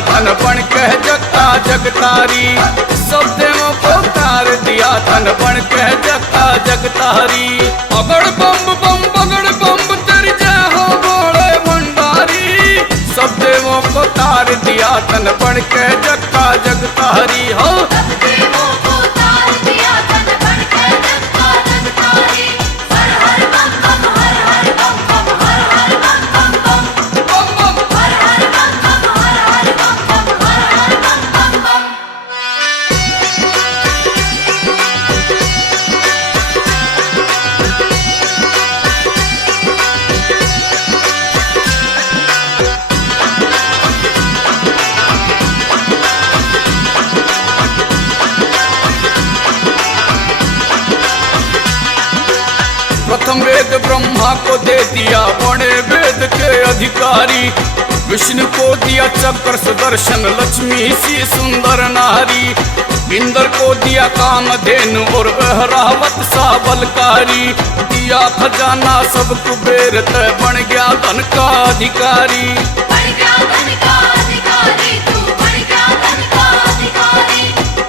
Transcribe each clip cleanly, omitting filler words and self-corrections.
धन बन के जगता जगतारी। सब देवों को तार दिया धन बन के जगता जगतारी। बगड़ बम बम बगड़ बम तेरी जय हो भोले भंडारी। सब देवों को तार दिया धन बन के जगता जगतारी हो। प्रथम वेद ब्रह्मा को दे दिया बड़े वेद के अधिकारी। विष्णु को दिया चक्र सुदर्शन लक्ष्मी सी सुंदर नारी। इंद्र को दिया कामधेनु और ऐरावत सा बलकारी। दिया खजाना सब कुबेर तय बन गया धन का अधिकारी।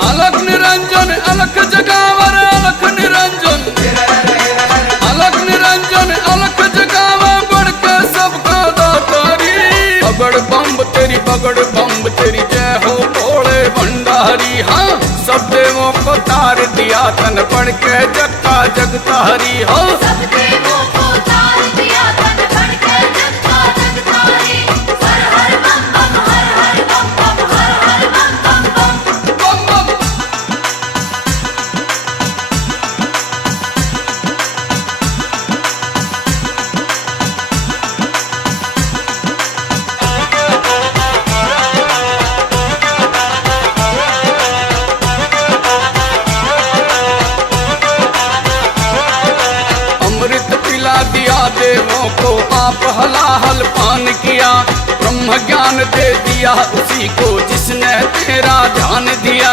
अलख निरंजन अलख जगावर अलख निरंजन। अलख निरंजन अलख जगावा बढ़ के सबका दातारी। बगड़ बम्ब तेरी जय हो भोले भंडारी। हाँ सब देवों को तार दिया धन बढ़ के जगता जगतारी हो। सब देवों को तार दिया धन बढ़ के जगता जगतारी। हर हर बम बम हर हर बम बम हर हर बम बम बम बम बम। देवों को आप हलाहल पान किया। ब्रह्म ज्ञान दे दिया उसी को जिसने तेरा ध्यान दिया।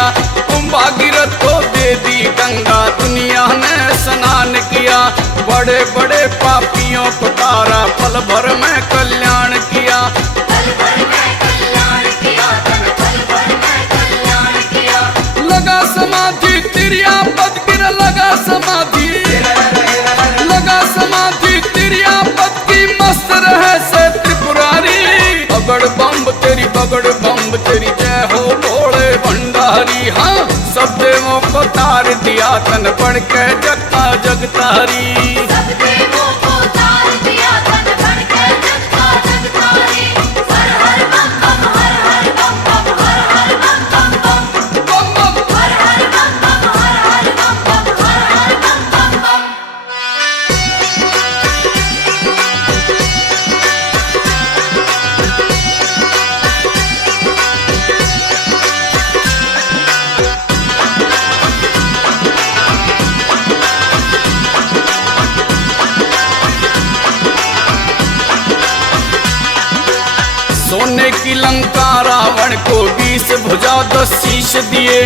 कुंभागीरथ को दे दी गंगा दुनिया ने स्नान किया। बड़े बड़े पापियों को तारा पल भर में कल्याण किया। पल भर में कल्याण किया पल भर में कल्याण किया। लगा समाधि तेरी आपद गिर लगा समाधि। लगा समाधि तेरी आपद की मस्त रहे से त्रिपुरारी। बगड़ बम्ब तेरी जय हो भोले भंडारी। हाँ सब देवों को तार दिया धन बढ़ के जगता जगतारी। सब देवों को तार दिया धन बढ़ के जगता जगतारी। हर हर बम बम हर हर बम बम हर हर बम बम बम बम बम हर हर बम बम हर हर बम बम हर हर बम बम बम। सोने की लंका रावण को 20 भुजा 10 शीश दिए।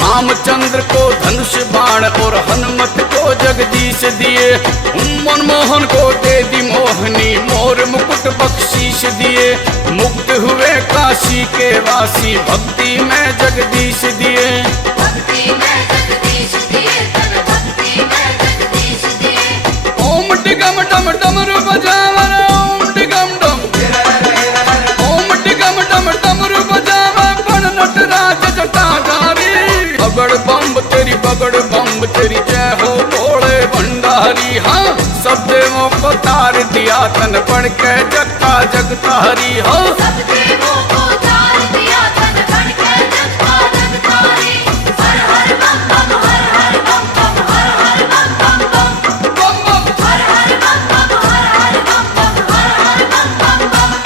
रामचंद्र को धनुष बाण और हनुमत को जगदीश दिए। मनमोहन को दे दी मोहनी मोर मुकुट बख्शीश दिए। मुक्त हुए काशी के वासी भक्ति में जगदीश दिए। भक्ति में जगदीश दिए भक्ति में जगदीश दिए। ओम डिगम डम डमरू बजावर ओम डिगम डम। डमरू बजावा बड़ नटराज जटाधारी। बगड़ बम्ब तेरी जय हो भोले भंडारी। हाँ सब देवों को तार दिया धन बढ़ के जगता जगतारी हो। सब देवों को तार दिया धन बढ़ के जगता जगतारी। हर हर बम बम हर हर बम बम हर हर बम बम बम बम बम हर हर बम बम हर हर बम बम हर हर बम बम बम।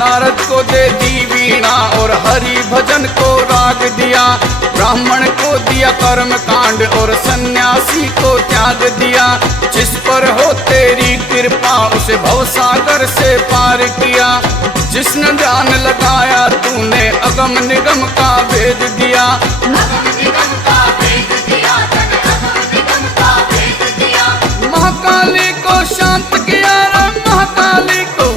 नारद को दे दी वीणा और हरि भजन को राग दिया। ब्राह्मण को दिया कर्म कांड और सन्यासी को त्याग दिया। जिस पर हो तेरी कृपा उसे भवसागर से पार किया। जिसने ध्यान लगाया तूने अगम निगम का भेद दिया। महाकाली को शांत किया रे महाकाली को,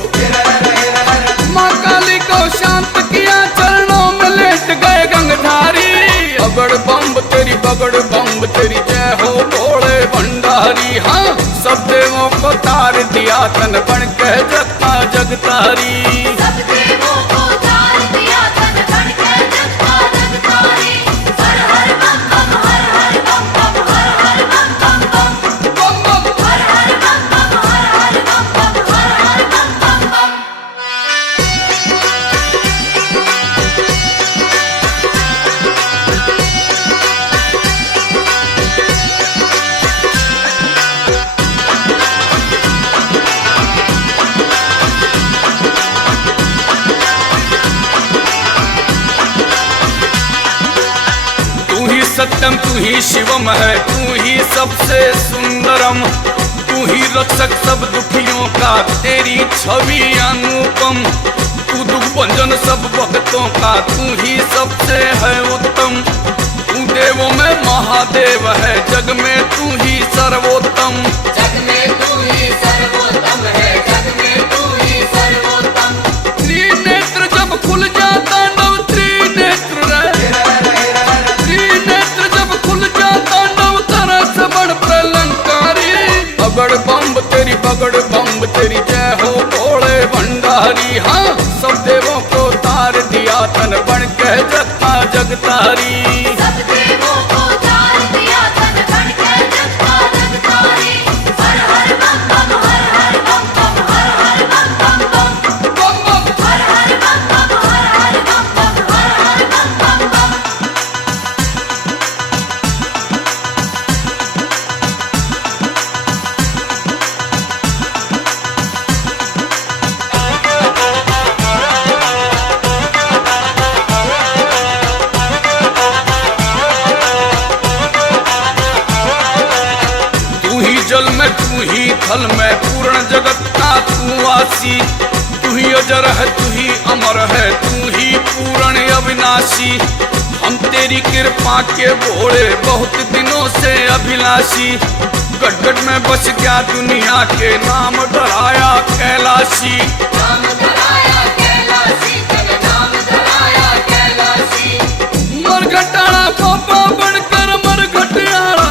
महाकाली को शांत किया। चरणों में लेट गए गंगधारी। बगड़ बम्ब तेरी बगड़ बम्ब तेरी जय हो भोले भंडारी। हाँ सब देवों को तार दिया तन बन के जगता जगतारी। सब देवों को तार दिया तन बन के जगता जगतारी। हर हर बम बम हर हर बम बम हर हर बम बम बम बम बम हर हर बम बम हर हर बम बम हर हर बम बम बम। सत्यम तू ही शिवम है, तू ही सबसे सुंदरम। तू ही रक्षक सब दुखियों का, तेरी छवि अनुपम। तू दुख भंजन सब भक्तों का, तू ही सबसे है उत्तम। तू देवों में महादेव है, जग में तू ही सर्वोत्तम। जग में तू ही सर्वोत्तम है, जग में तू ही सर्वोत्तम। त्रिनेत्र जब खुल जाता नव त्रिनेत्र रे, त्रिनेत्र जब खुल जाता नव तरस बड़ प्रलंकारी। बगड़ बम्ब तेरी बगड़ बम्ब तेरी जय हो भोले भंडारी। हाँ सब देवों को तार दिया तन बन के जगता जगतारी। सब देवों को तार दिया तन बन के जगता जगतारी। हर हर बम बम हर हर बम बम हर हर बम बम बम बम बम हर हर बम बम हर हर बम बम हर हर बम बम बम। तू ही जल में तू ही थल में पूर्ण जगत का तू वासी। तू ही अजर है तू ही अमर है, तू ही पूर्ण अविनाशी। हम तेरी कृपा के भोले बहुत दिनों से अभिलाषी। गट गट में बस गया दुनिया के नाम डराया कैलाशी। नाम धराया कैलाशी, तेरे नाम धराया कैलाशी। मरघटाड़ा पापा बनकर मरघटियाड़ा,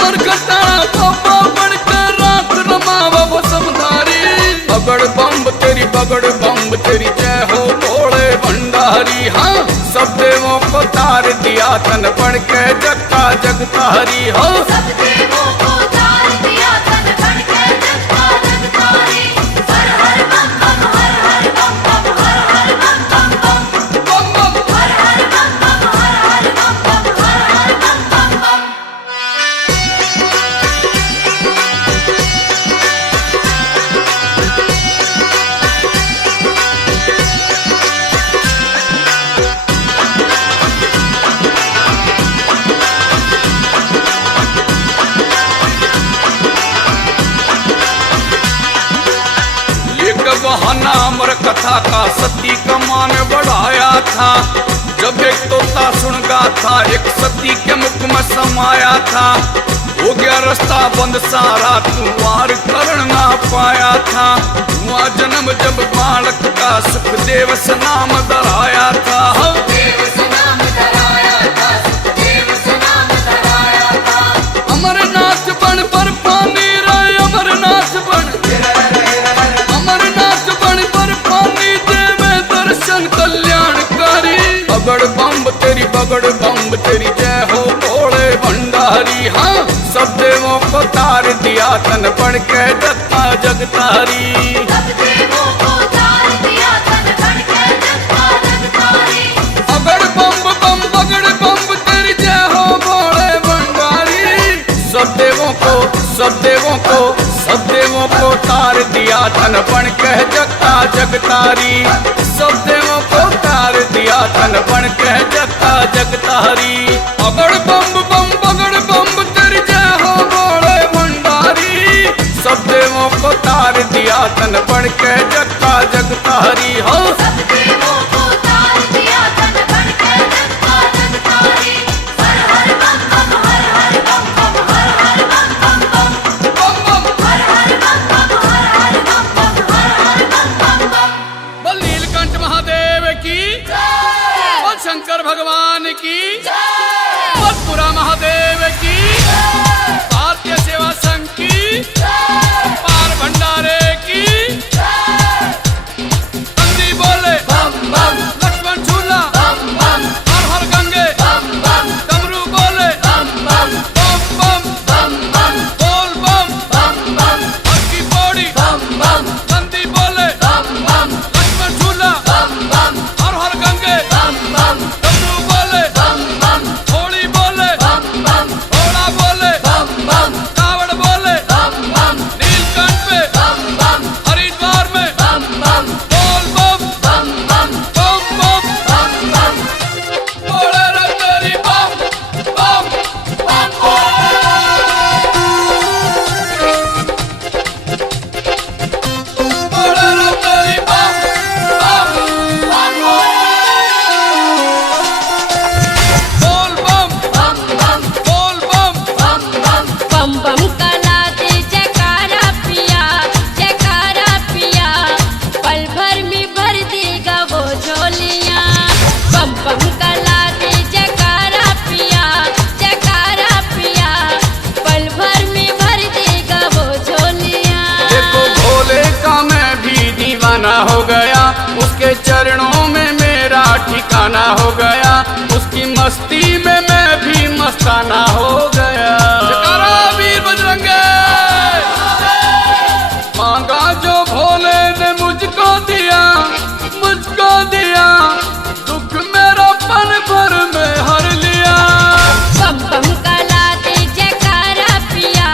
मरघटाड़ा पापा बनकर रात रमावा वो समधारी। बगड़ बम्ब तेरी बगड़ बम्ब तेरी जय हो भोले भंडारी। हाँ सब देवों को तार दिया तन बन के जगता जगतारी। हो सब देवों को तार दिया तन बन के जगता जगतारी। हर हर बम बम हर हर बम बम हर हर बम बम बम बम बम हर हर बम बम हर हर बम बम हर हर बम बम बम। बहाना अमर कथा का सती का मान बढ़ाया था। जब एक तोता सुन गा था एक सती के मुख में समाया था। हो गया रास्ता बंद सारा तू वार कर ना पाया था। हुआ जन्म जब बालक का सुखदेव से नाम धराया था। देव से नाम धराया था, देव से नाम धराया था। अमरनाथ बन पर पानी रे अमरनाथ बन, अमरनाथ बन पर पानी देवे दर्शन कल्याणकारी। बगड़ बम्ब तेरी बगड़ बम्ब तेरी जय हो भोले भंडारी। हाँ सब देवों को तार दिया तन बन के जगता जगतारी। सब देवों को तार दिया तन बन के जगता जगतारी। बगड़ बम्ब बम बगड़ बम्ब तेरी जय हो भोले भंडारी। सब देवों को सब देवों को सब देवों को तार दिया तन बन के जगता जगतारी। सब देवों को तार दिया तन बन के जगता जगता हरी। अगड़ बम बम बगड़ बम तेरी जय हो गोड़े भंडारी, सब देवों को तार दिया तन बन के जगता जगता हरी हो। सब देवों को तार दिया तन बन के जगता जगता हरी। हर हर बम बम हर हर बम बम हर हर बम बम बम हर हर बम बम हर हर बम बम हर हर बम बम। बोल नीलकंठ महादेव की जय, बोल शंकर भगवान की जय, बोल पुरा महादेव की जय, भारतीय सेवा संघ की जय, पार भंडारे की। जय। नंदी बोले बम बम लक्ष्मण झूला बम बम हर हर गंगे, बम बम डमरू बोले बम बम बम बम बम बम बोल बम बम बम हर की पौड़ी। बम बम नंदी बोले बम बम लक्ष्मण झूला बम बम हर हर गंगे, बम बम डमरू बोले बम बम होली बोले बम बम घोड़ा बोले बम बम कावड़ बोले बम बम नीलकंठ पे बम बम हरिद्वार में बम बम बोल बम बम बम बम बम बम बम बोले रे तेरी बम बम बम बोले रे तेरी बम बम बोल बम बम बम बोल बम बम बम बम बम कला दे जयकारा पिया, जयकारा पिया, पल भर में भर देगा वो झोलियाँ। बम बम कला दे जयकारा पिया, जयकारा पिया, पल भर में भर देगा वो झोलियाँ। देखो भोले का मैं भी दीवाना हो गया, उसके चरणों में मेरा ठिकाना हो गया, उसकी मस्ती में मैं भी मस्ताना हो गया। जयकारा वीर बजरंगे। मांगा जो भोले ने मुझको दिया, मुझको दिया, दुख मेरा पल भर में हर लिया। बम बम कला दे जयकारा पिया,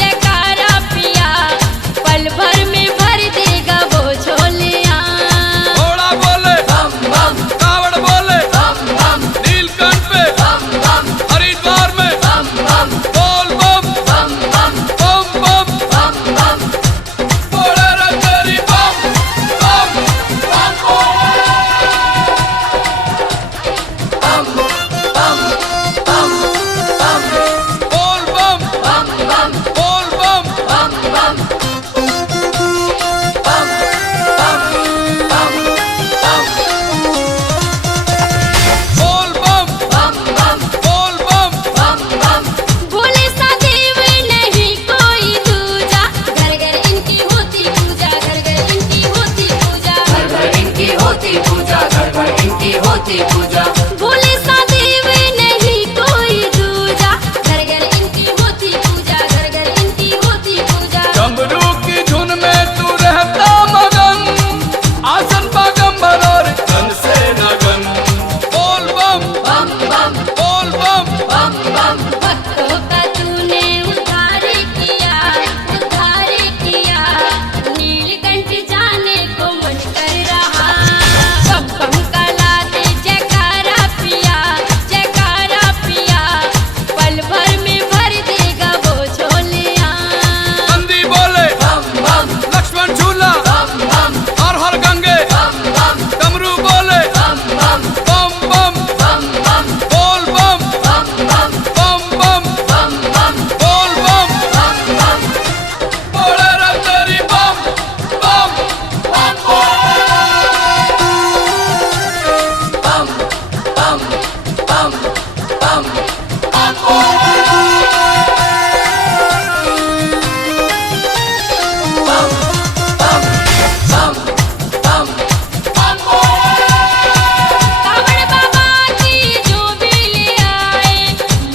जयकारा पिया, पल भर में भर देगा वो झोलियाँ। घोड़ा बोले बम बम कावड़ बोले बम बम नीलकंठ पे बम बम हरिद्वार में बम बम बोल बम बम बम बम बम बम बम बोले रे तेरी बम बम बम बम बम बम बोल बम बम बम बोल बम बम बम बम बम बम बोल बम बम बम बोल बम बम बम भोले सा देव नहीं कोई दूजा, घर घर इनकी होती पूजा, घर घर इनकी होती पूजा। घर घर इनकी होती पूजा, घर घर इनकी होती पूजा। भोले सा देव नहीं कोई दूजा, घर घर इनकी होती पूजा, घर घर इनकी होती पूजा। डमरू की धुन में तू रहता मगन, आसन बागंबर और तन से नगन। बोल बम बम बम बोल बम बम बम भक्तों का तूने उद्धार किया, उद्धार किया, नीलकंठ जाने को मन कर रहा। बम बम कला दे जयकारा पिया, जयकारा पिया, पल भर में भर देगा वो झोलियाँ। नंदी बोले बम बम लक्ष्मण झूला बम बम हर हर गंगे, बम बम डमरू बोले बम बम बम बम बम बम बोल बम बम बम बम बम बम बम बोल बम बम बम बोले रे तेरी बम बम बम बम बम बम कावड़ बाबा की जो भी ले आए,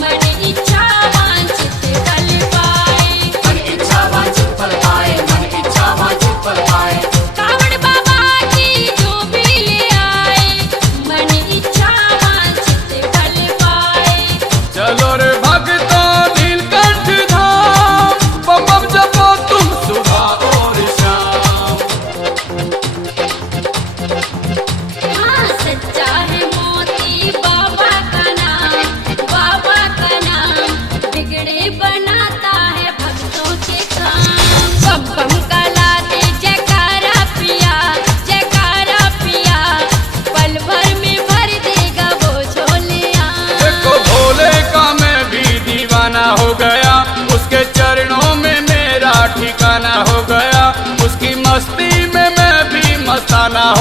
मन इच्छा वांछित फल पाए। मन इच्छा वांछित फल पाए, मन इच्छा वांछित फल पाए। कावड़ बाबा की जो भी ले आए, मन इच्छा वांछित फल पाए। चलो रे भग खजाना